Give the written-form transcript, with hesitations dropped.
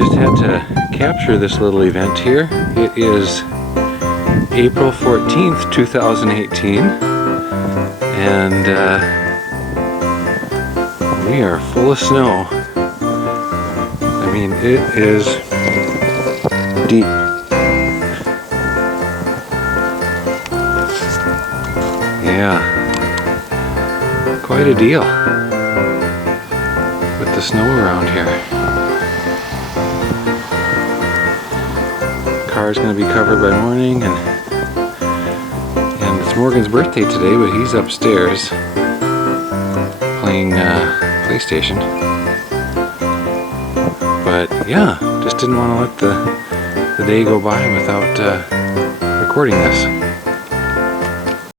just had to capture this little event here. It is April 14th, 2018, and we are full of snow. I mean, it is deep. Yeah, quite a deal with the snow around here. Car's going to be covered by morning, and it's Morgan's birthday today, but he's upstairs playing PlayStation. But yeah, just didn't want to let the day go by without recording this.